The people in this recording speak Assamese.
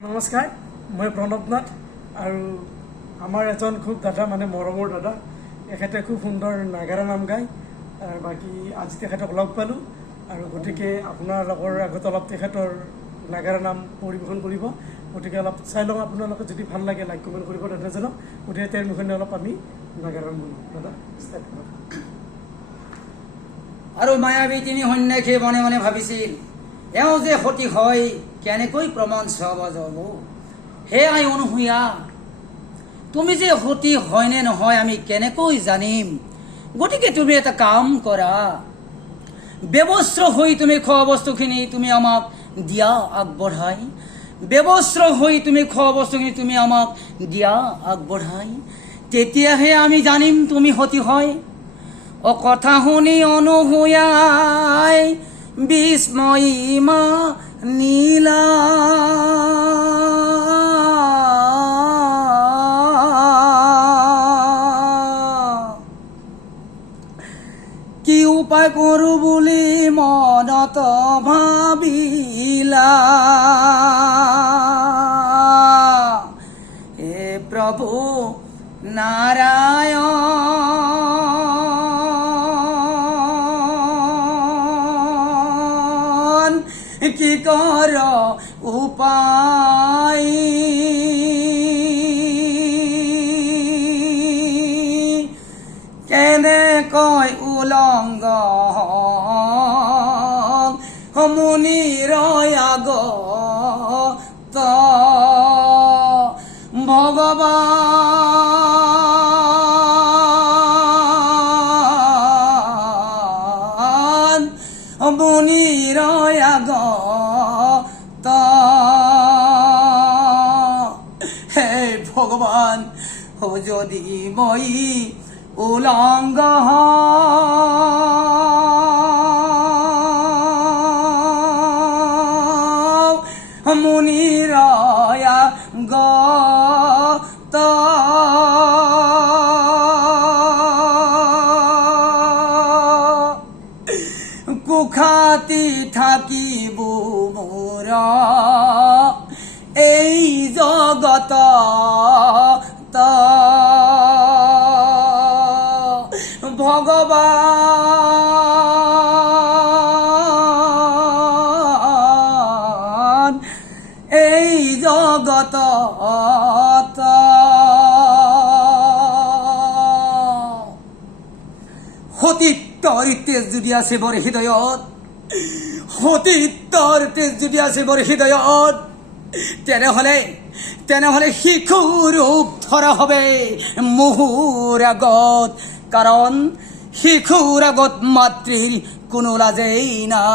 নমস্কাৰ, মই প্ৰণৱ নাথ আৰু আমাৰ এজন খুব দাদা মানে মৰমৰ দাদা, এখেতে খুব সুন্দৰ নাগাৰা নাম গায়। বাকী আজি তেখেতক লগ পালোঁ আৰু গতিকে আপোনালোকৰ আগত অলপ তেখেতৰ নাগাৰা নাম পৰিৱেশন কৰিব। গতিকে অলপ চাই লওঁ, আপোনালোকে যদি ভাল লাগে লাইক কমেণ্ট কৰিব দাদাজনক। গতিকে তেওঁৰ মুখেৰে অলপ আমি নাগাৰা নাম দাদা ষ্টাৰ্ট কৰোঁ। আৰু মায়াবী তিনি সন্যাসী মনে মনে ভাবিছিল, এওঁ যে সতী হয় কেনেকৈ প্ৰমাণ চাব যাব। হে আই অনুসূয়া, তুমি যে সতী হয়নে নহয় আমি কেনেকৈ জানিম। গতিকে তুমি এটা কাম কৰা, ব্যৱস্ত্ৰ হৈ তুমি খোৱা বস্তুখিনি তুমি আমাক দিয়া আগবঢ়াই। ব্যৱস্ত্ৰ হৈ তুমি খোৱা বস্তুখিনি তুমি আমাক দিয়া আগবঢ়াই, তেতিয়াহে আমি জানিম তুমি সতী হয়। কথা শুনি অনুসূয়াই বিস্ময়ীমা নীলা। কি উপায় কৰো বুলি মনত ভাবিলা। হে প্ৰভু নাৰায়ণ, কি কৰ উপায়। কেনেকৈ উলংগ মুনিৰ আগত ভগৱান মুনিৰ আগত। হে ভগৱান, যদি মই উলংগ মুনিৰ আগত, কুখাতি থাকিব মোৰ এই জগত। ভগৱান এই জগত সতীত্বৰ তেজ যদি আছে বৰ হৃদয়ত, সতীত্বৰ তেজ যদি আছে বৰ হৃদয়ত, তেনেহলে শিশু ৰূপ ধৰা হবে মুহুৰ আগত। কাৰণ শিশুৰ আগত মাতৃৰ কোনো লাজেই নাই।